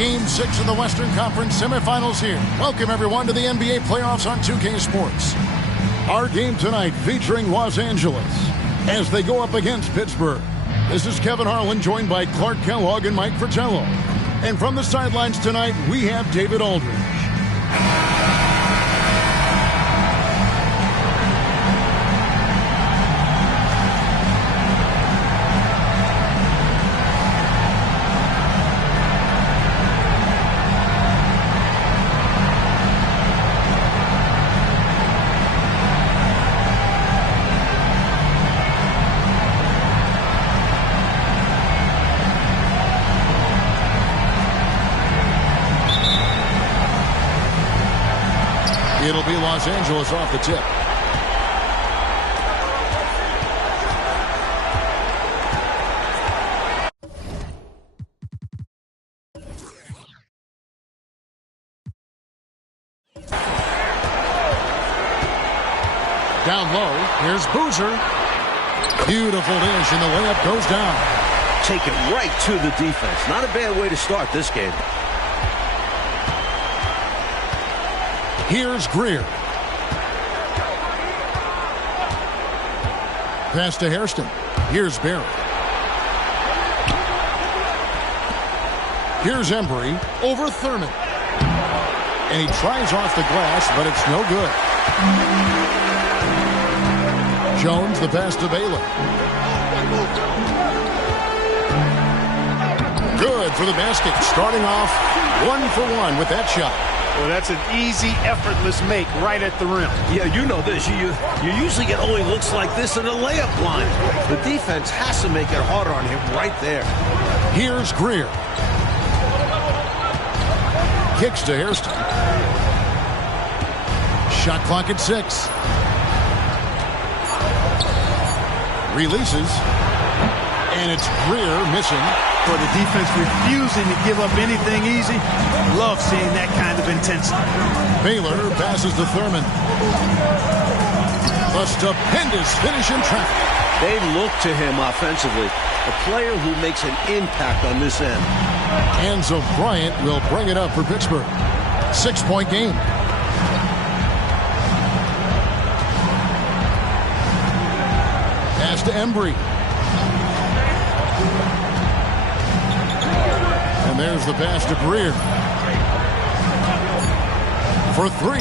Game 6 of the Western Conference semifinals here. Welcome, everyone, to the NBA playoffs on 2K Sports. Our game tonight featuring Los Angeles as they go up against Pittsburgh. This is Kevin Harlan, joined by Clark Kellogg and Mike Fratello. And from the sidelines tonight, we have David Aldridge. It'll be Los Angeles off the tip. Down low, here's Boozer. Beautiful dish, and the layup goes down. Take it right to the defense. Not a bad way to start this game. Here's Greer. Pass to Hairston. Here's Barry. Here's Embry over Thurman. And he tries off the glass, but it's no good. Jones, the pass to Baylor. Good for the basket. Starting off 1-for-1 with that shot. Well, that's an easy, effortless make right at the rim. Yeah, you know this. You usually get only looks like this in a layup line. The defense has to make it harder on him right there. Here's Greer. Kicks to Hairston. Shot clock at 6. Releases. And it's Greer missing. For the defense refusing to give up anything easy, love seeing that kind of intensity. Baylor passes to Thurman. A stupendous finish in traffic. They look to him offensively. A player who makes an impact on this end. Enzo Bryant will bring it up for Pittsburgh. 6-point game. Pass to Embry. And there's the pass to Greer. For 3.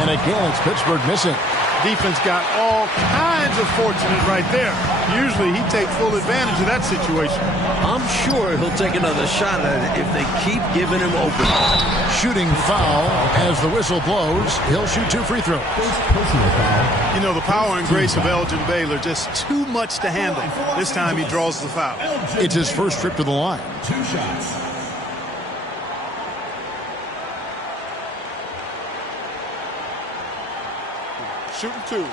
And again, it's Pittsburgh missing. Defense got all kinds of fortunate right there. Usually he takes full advantage of that situation. I'm sure he'll take another shot at it if they keep giving him open. Shooting foul as the whistle blows. He'll shoot 2 free throws. You know, the power and grace of Elgin Baylor, just too much to handle. This time he draws the foul. It's his first trip to the line. 2 shots. Shooting 2.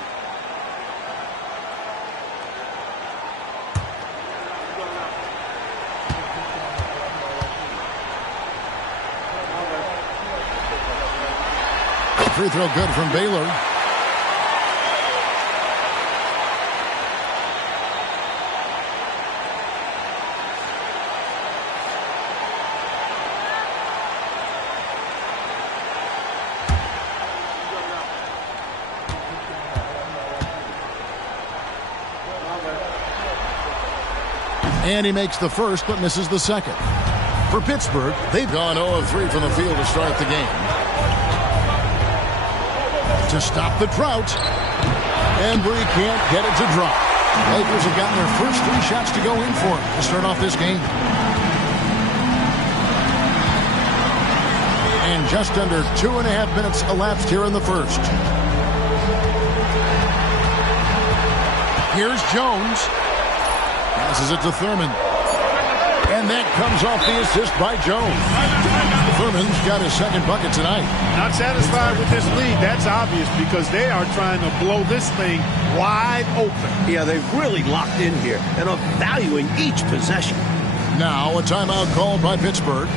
Free throw good from Baylor. And he makes the first, but misses the second. For Pittsburgh, they've gone 0 of 3 from the field to start the game. To stop the drought, Embry can't get it to drop. Lakers have gotten their first 3 shots to go in for it to start off this game. And just under 2.5 minutes elapsed here in the first. Here's Jones. Passes it to Thurman. And that comes off the assist by Jones. Thurman's got his second bucket tonight. Not satisfied with this lead. That's obvious because they are trying to blow this thing wide open. Yeah, they've really locked in here and are valuing each possession. Now a timeout called by Pittsburgh.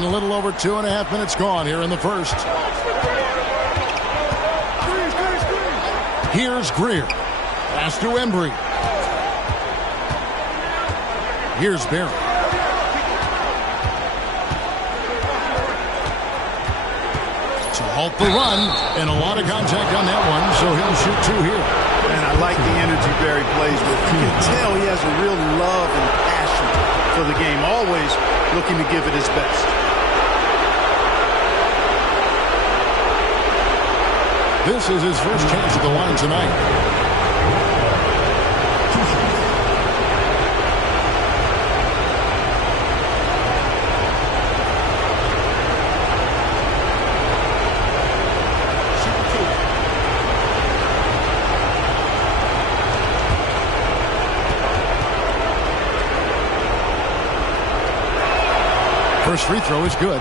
And a little over 2.5 minutes gone here in the first. Here's Greer. Pass to Embry. Here's Barry. To halt the run, and a lot of contact on that one, so he'll shoot 2 here. And I like the energy Barry plays with. You can tell he has a real love and passion for the game, always looking to give it his best. This is his first chance at the line tonight. First free throw is good.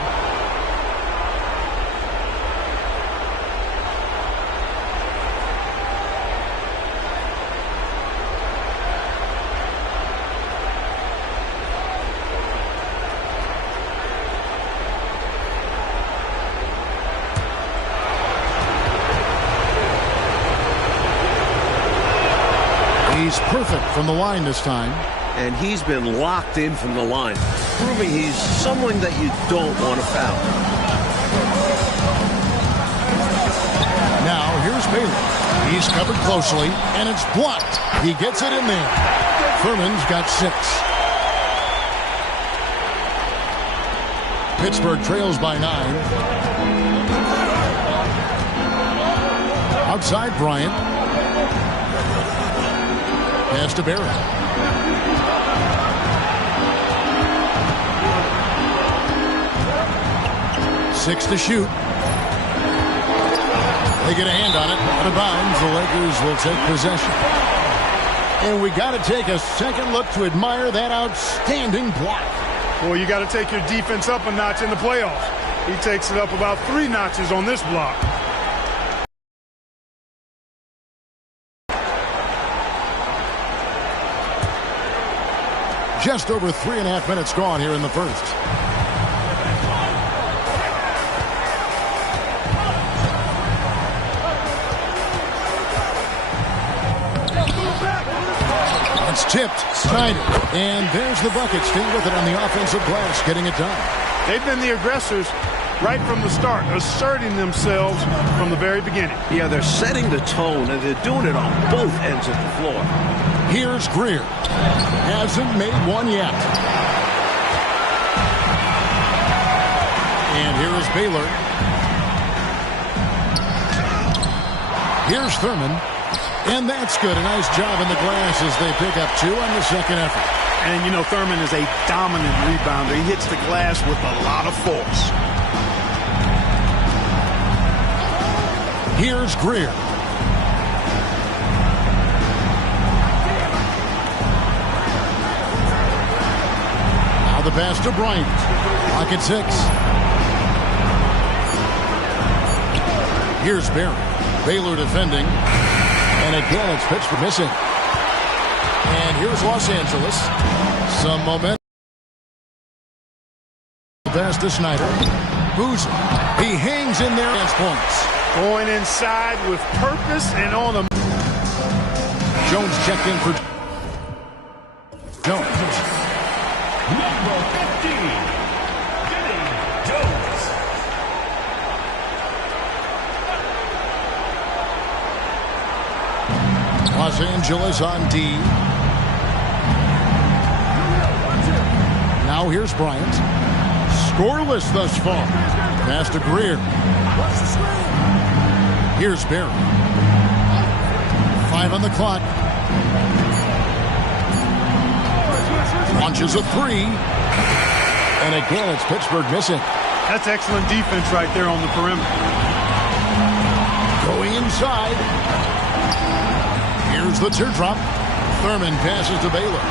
He's perfect from the line this time. And he's been locked in from the line, proving he's someone that you don't want to foul. Now, here's Baylor. He's covered closely, and it's blocked. He gets it in there. Thurman's got 6. Pittsburgh trails by 9. Outside Bryant. Pass to Barry. 6 to shoot. They get a hand on it. Out of bounds. The Lakers will take possession. And we got to take a second look to admire that outstanding block. Well, you got to take your defense up a notch in the playoffs. He takes it up about 3 notches on this block. Just over 3.5 minutes gone here in the first. It's tipped. Snyder. And there's the bucket. Staying with it on the offensive glass. Getting it done. They've been the aggressors right from the start, asserting themselves from the very beginning. Yeah, they're setting the tone, and they're doing it on both ends of the floor. Here's Greer. Hasn't made one yet. And here is Baylor. Here's Thurman. And that's good. A nice job in the glass as they pick up 2 on the second effort. And, you know, Thurman is a dominant rebounder. He hits the glass with a lot of force. Here's Greer. Now the pass to Bryant. Clock at 6. Here's Barry. Baylor defending. And again, it's Pittsburgh missing. And here's Los Angeles. Some momentum. Pass to Snyder. Boozer. He hangs in there as points. Going inside with purpose and on a... Jones checked in for... Jones. Number 15, Jones. Los Angeles on D. Now here's Bryant. Scoreless thus far. Pass to Greer. Here's Barry. 5 on the clock. Launches a 3. And again, it's Pittsburgh missing. That's excellent defense right there on the perimeter. Going inside. Here's the teardrop. Thurman passes to Baylor.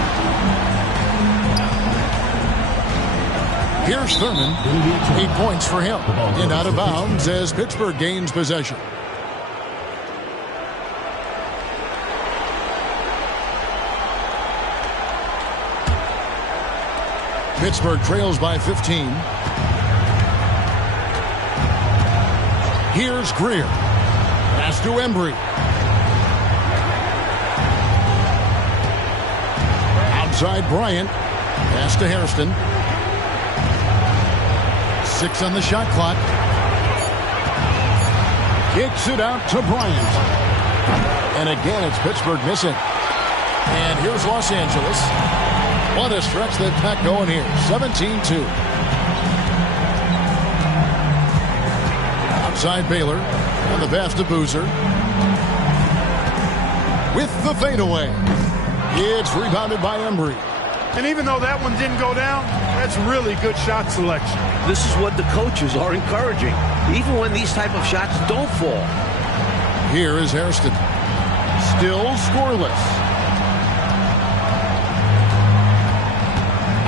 Here's Thurman. 8 points for him. And out of bounds as Pittsburgh gains possession. Pittsburgh trails by 15. Here's Greer. Pass to Embry. Outside Bryant. Pass to Hairston. 6 on the shot clock. Kicks it out to Bryant. And again, it's Pittsburgh missing. And here's Los Angeles. What a stretch they've got going here. 17-2. Outside Baylor. And the pass to Boozer. With the fadeaway. It's rebounded by Embry. And even though that one didn't go down, that's really good shot selection. This is what the coaches are encouraging, even when these type of shots don't fall. Here is Hairston. Still scoreless.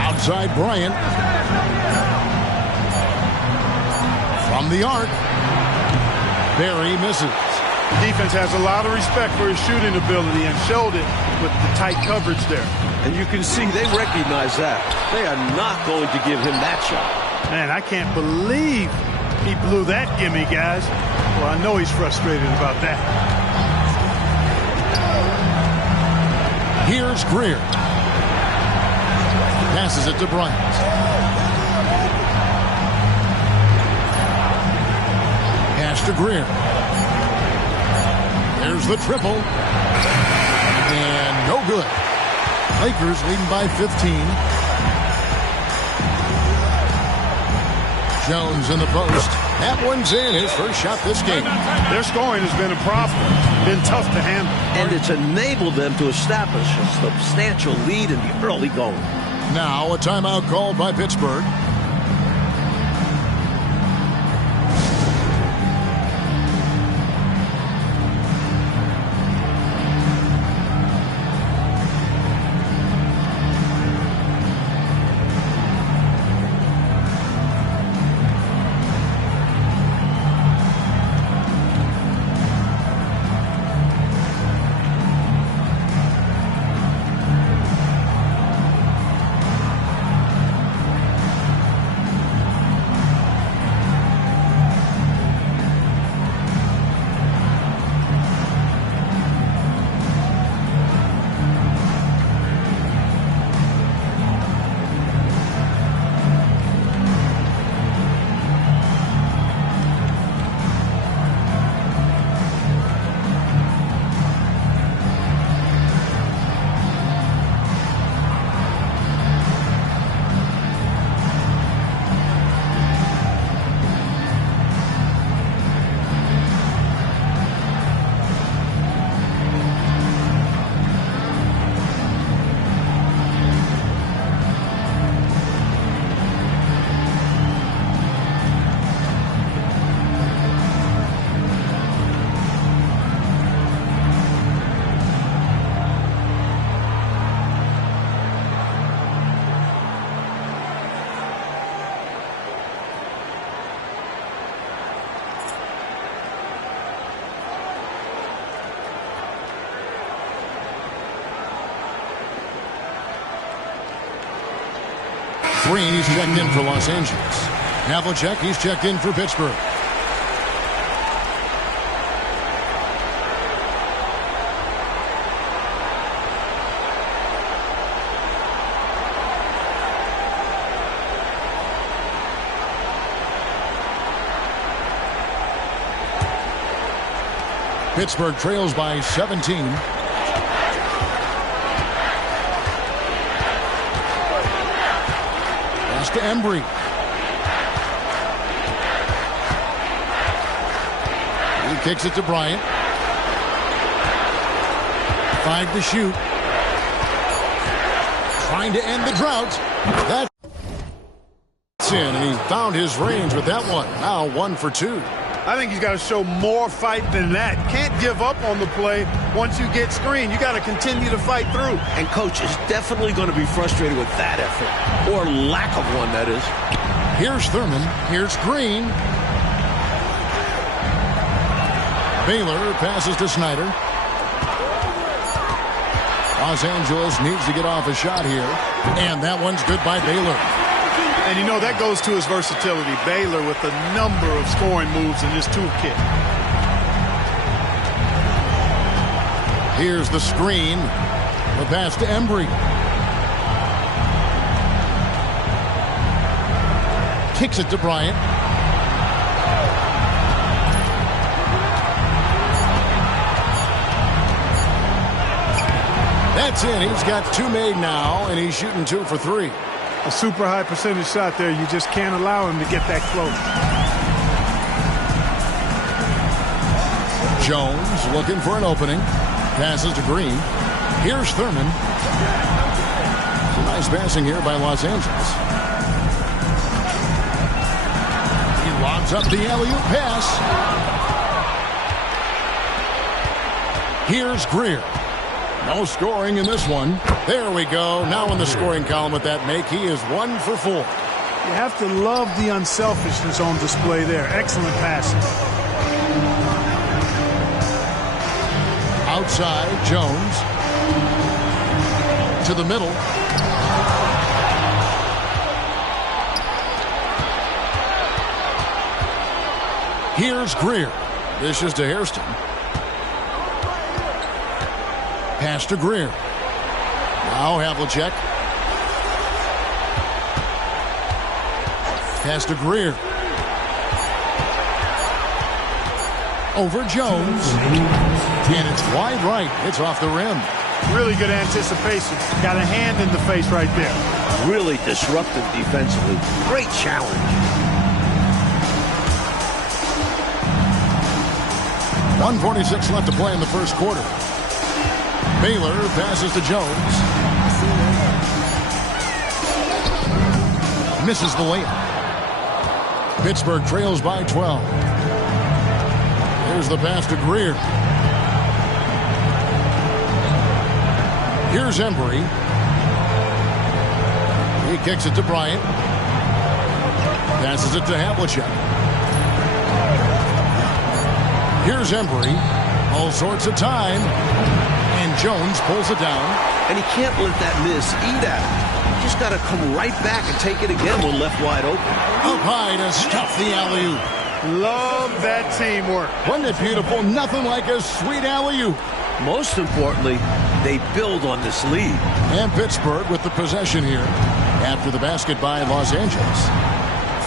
Outside Bryant. From the arc. Barry misses. The defense has a lot of respect for his shooting ability and showed it with the tight coverage there. And you can see they recognize that. They are not going to give him that shot. Man, I can't believe he blew that gimme, guys. Well, I know he's frustrated about that. Here's Greer. Passes it to Bryant. Pass to Greer. There's the triple. And no good. Lakers leading by 15. Jones in the post. That one's in. His first shot this game. Their scoring has been a problem. Been tough to handle. And it's enabled them to establish a substantial lead in the early going. Now a timeout called by Pittsburgh. Green, he's checked in for Los Angeles. Havlicek, he's checked in for Pittsburgh. Pittsburgh trails by 17. To Embry. He kicks it to Bryant. 5 to shoot. Trying to end the drought. That's in, and he found his range with that one. Now 1 for 2. I think he's got to show more fight than that. Can't give up on the play once you get screened. You got to continue to fight through. And coach is definitely going to be frustrated with that effort, or lack of one, that is. Here's Thurman. Here's Green. Baylor passes to Snyder. Los Angeles needs to get off a shot here. And that one's good by Baylor. And you know, that goes to his versatility. Baylor with a number of scoring moves in his toolkit. Here's the screen. The pass to Embry. Kicks it to Bryant. That's in. He's got 2 made now, and he's shooting 2 for 3. A super high percentage shot there. You just can't allow him to get that close. Jones looking for an opening. Passes to Green. Here's Thurman. Some nice passing here by Los Angeles. He lobs up the alley-oop pass. Here's Greer. No scoring in this one. There we go. Now in the scoring column with that make, he is 1 for 4. You have to love the unselfishness on display there. Excellent passing. Outside, Jones. To the middle. Here's Greer. Dishes to Hairston. Pass to Greer. Now Havlicek. Pass to Greer. Over Jones. And it's wide right. It's off the rim. Really good anticipation. Got a hand in the face right there. Really disruptive defensively. Great challenge. 1:46 left to play in the first quarter. Baylor passes to Jones. Misses the layup. Pittsburgh trails by 12. Here's the pass to Greer. Here's Embry. He kicks it to Bryant. Passes it to Havlicek. Here's Embry. All sorts of time. And Jones pulls it down. And he can't let that miss eat at him. You just got to come right back and take it again when left wide open. Up high to stuff the alley-oop. Love that teamwork. Wasn't it beautiful? Nothing like a sweet alley-oop. Most importantly, they build on this lead. And Pittsburgh with the possession here after the basket by Los Angeles.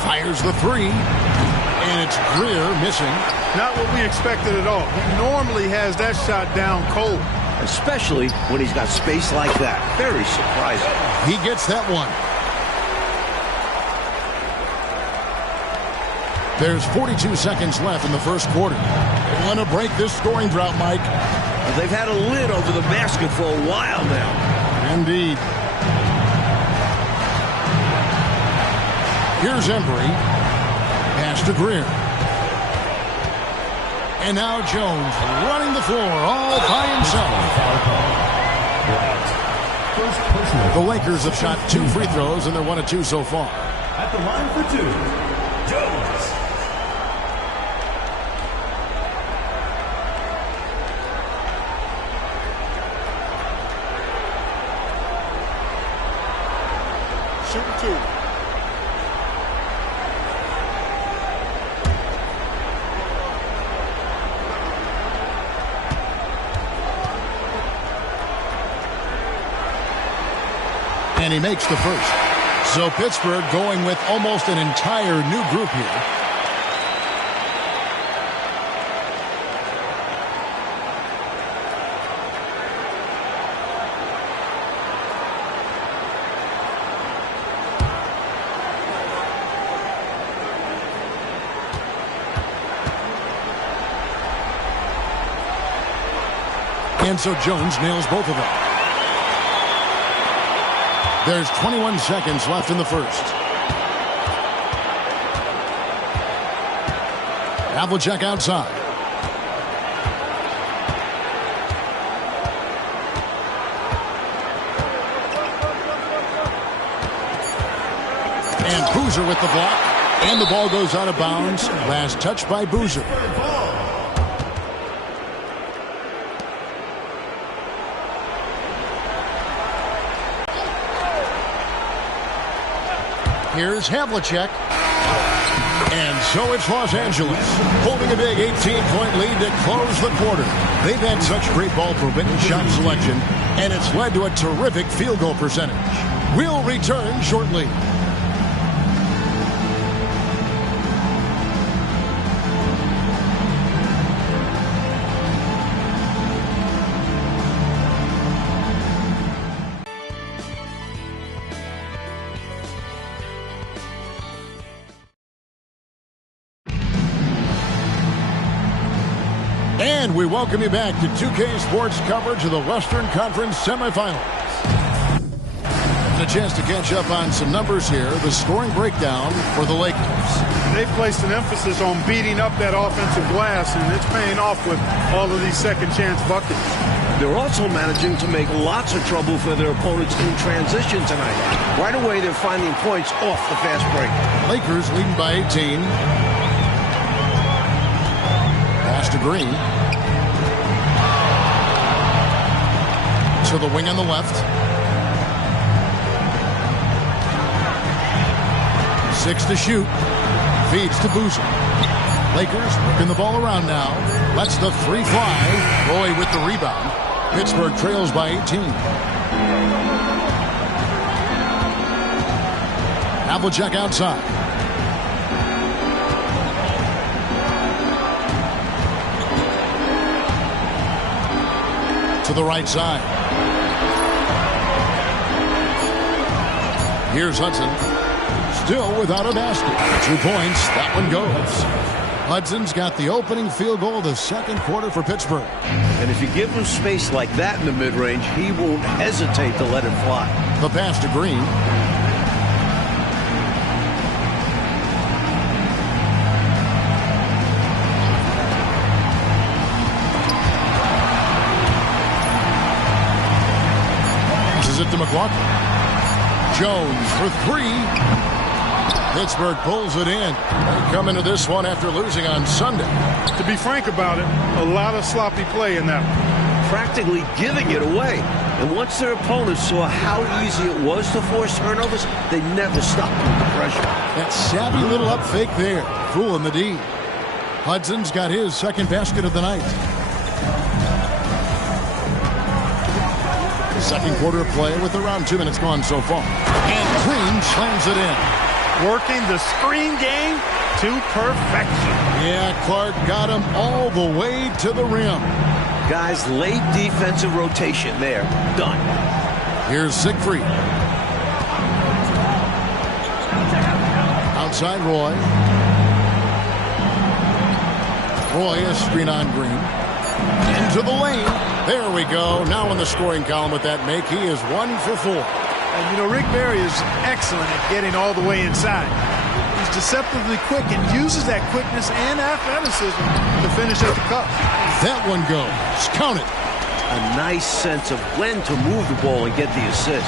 Fires the 3. And it's Greer missing. Not what we expected at all. He normally has that shot down cold. Especially when he's got space like that. Very surprising. He gets that one. There's 42 seconds left in the first quarter. They want to break this scoring drought, Mike. Well, they've had a lid over the basket for a while now. Indeed. Here's Embry. Pass to Greer. And now Jones running the floor all by himself. The Lakers have shot 2 free throws, and they're 1 of 2 so far. At the line for 2, Jones. Shooting 2. And he makes the first. So Pittsburgh going with almost an entire new group here. And so Jones nails both of them. There's 21 seconds left in the first. Havlicek outside. And Boozer with the block. And the ball goes out of bounds. Last touch by Boozer. Here's Havlicek. And so it's Los Angeles, holding a big 18-point lead to close the quarter. They've had such great ball movement and shot selection, and it's led to a terrific field goal percentage. We'll return shortly. And we welcome you back to 2K Sports coverage of the Western Conference semifinals. And a chance to catch up on some numbers here. The scoring breakdown for the Lakers. They've placed an emphasis on beating up that offensive glass, and it's paying off with all of these second-chance buckets. They're also managing to make lots of trouble for their opponents in transition tonight. Right away, they're finding points off the fast break. Lakers leading by 18. Pass to Green. To the wing on the left. 6 to shoot. Feeds to Boozer. Lakers working the ball around now. Lets the three fly. Roy with the rebound. Pittsburgh trails by 18. Havlicek outside. To the right side. Here's Hudson. Still without a basket. 2 points. That one goes. Hudson's got the opening field goal of the second quarter for Pittsburgh. And if you give him space like that in the mid-range, he won't hesitate to let it fly. The pass to Green. Passes it to McLaughlin. Jones for 3. Pittsburgh pulls it in. They come into this one after losing on Sunday. To be frank about it, a lot of sloppy play in that one. Practically giving it away. And once their opponents saw how easy it was to force turnovers, they never stopped with the pressure. That savvy little up fake there, fooling the D. Hudson's got his second basket of the night. Second quarter of play with around 2 minutes gone so far. And Green slams it in. Working the screen game to perfection. Yeah, Clark got him all the way to the rim. Guys, late defensive rotation there. Done. Here's Siegfried. Outside Roy. Roy is screen on Green. Into the lane. There we go. Now in the scoring column with that make, he is 1 for 4. And, you know, Rick Barry is excellent at getting all the way inside. He's deceptively quick and uses that quickness and athleticism to finish at the cup. That one goes. Count it. A nice sense of when to move the ball and get the assist.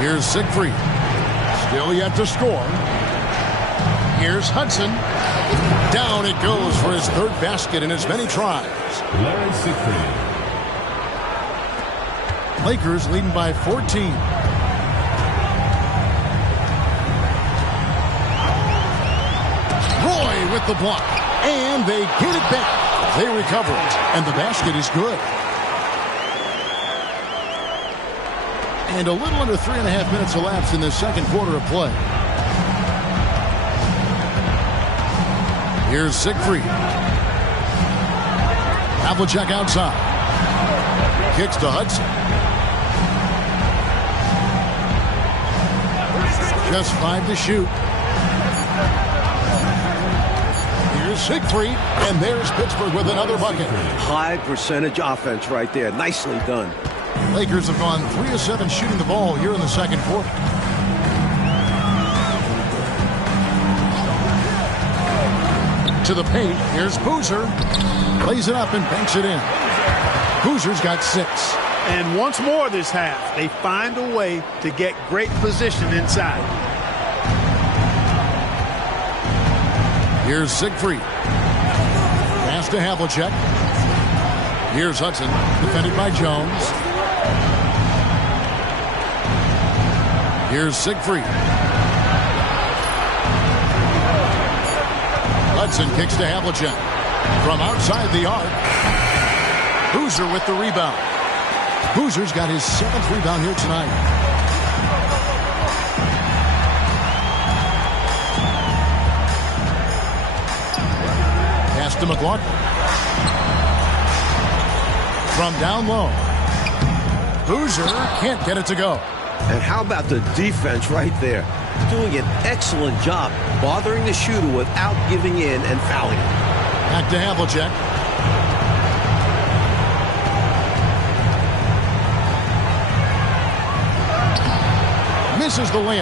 Here's Siegfried. Still yet to score. Here's Hudson. Down it goes for his third basket in as many tries. Larry Siegfried. Lakers leading by 14. Roy with the block. And they get it back. They recover it. And the basket is good. And a little under 3.5 minutes elapsed in the second quarter of play. Here's Siegfried. Havlicek outside. Kicks to Hudson. Just 5 to shoot. Here's Siegfried, and there's Pittsburgh with another bucket. High percentage offense right there. Nicely done. Lakers have gone 3 of 7 shooting the ball here in the second quarter. To the paint, here's Boozer. Lays it up and banks it in. Boozer's got 6. And once more this half, they find a way to get great position inside. Here's Siegfried. Pass to Havlicek. Here's Hudson, defended by Jones. Here's Siegfried. Hudson kicks to Havlicek. From outside the arc. Boozer with the rebound. Boozer's got his 7th rebound here tonight. Pass to McLaughlin. From down low. Boozer can't get it to go. And how about the defense right there? Doing an excellent job bothering the shooter without giving in and fouling him. Back to Havlicek. Misses the layup.